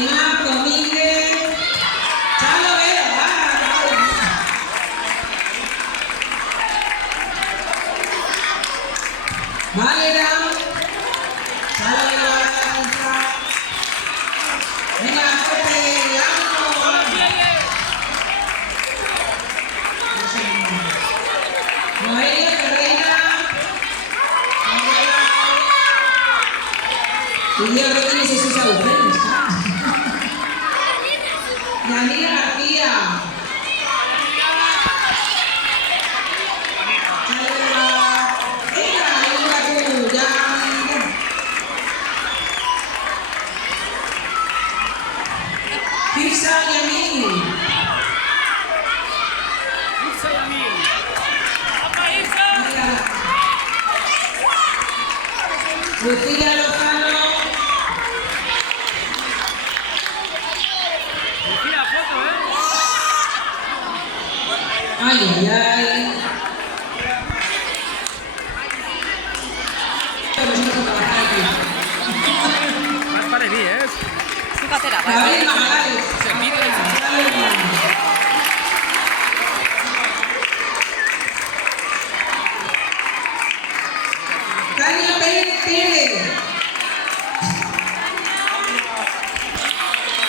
Aymar Domínguez, Chalo Vera, Valera, Chalo Vera, venga, fuerte, ánimo. Noelia Ferreira, y yo creo que ni sé si se aburren, Yanira García, Pizza Yamin. Lucía Lozano. Lucía, foto, Ay, ay, ay. Más para mí, ¿eh? Su cartera, Gabriel Magales. Se pide Tania Pérez Pérez.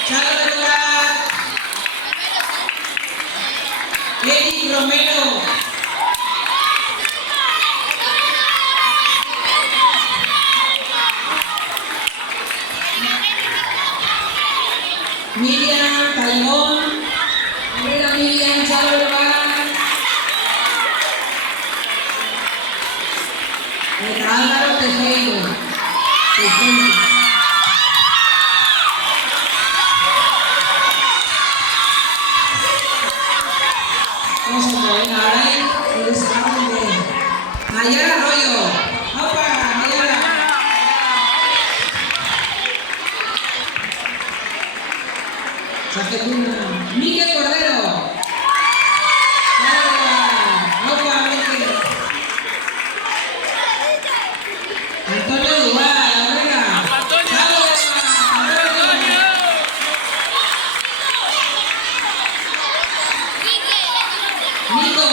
Chalo Velogar. Eric Romero. Miriam Calmón. Mira Miriam, Chalo Velogar. Álvaro Tejero. Vamos a ver, ahora el examen de Nayara Arroyo. ¡Opa, Nayara! Safetuna. Miguel Cordero. ¡Opa, Miguel! Antonio Duval, venga. Antonio. Nico.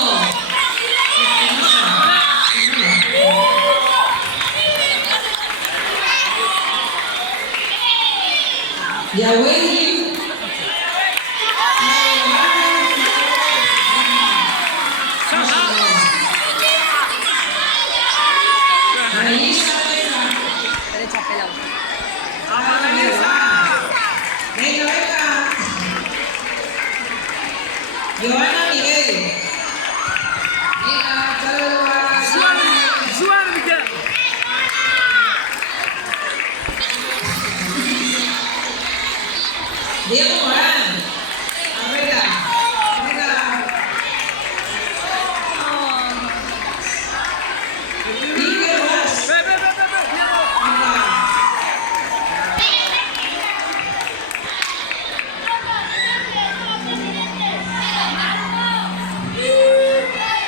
Yahweh. derecha pelado. Venga, venga. Joana Miguel. Venga, Joan Miguel. Diego Morán. Venga, venga. Iker Mas. Ve.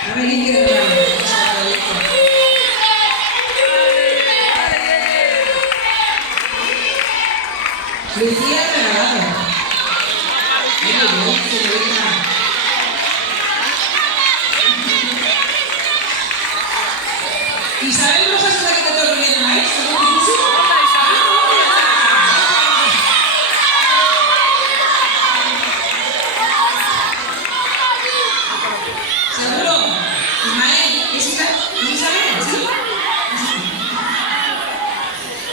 A ver, Iker Mas. Lucía Regalado. Isabel Rojas es la que te toca bien, ¿no? ¿Seguro? Ismael, ¿es Isabel? ¿Sí?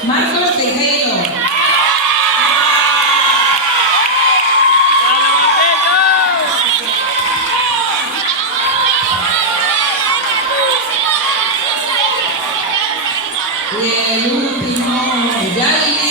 Marcos Tejero. Y el último, Yairi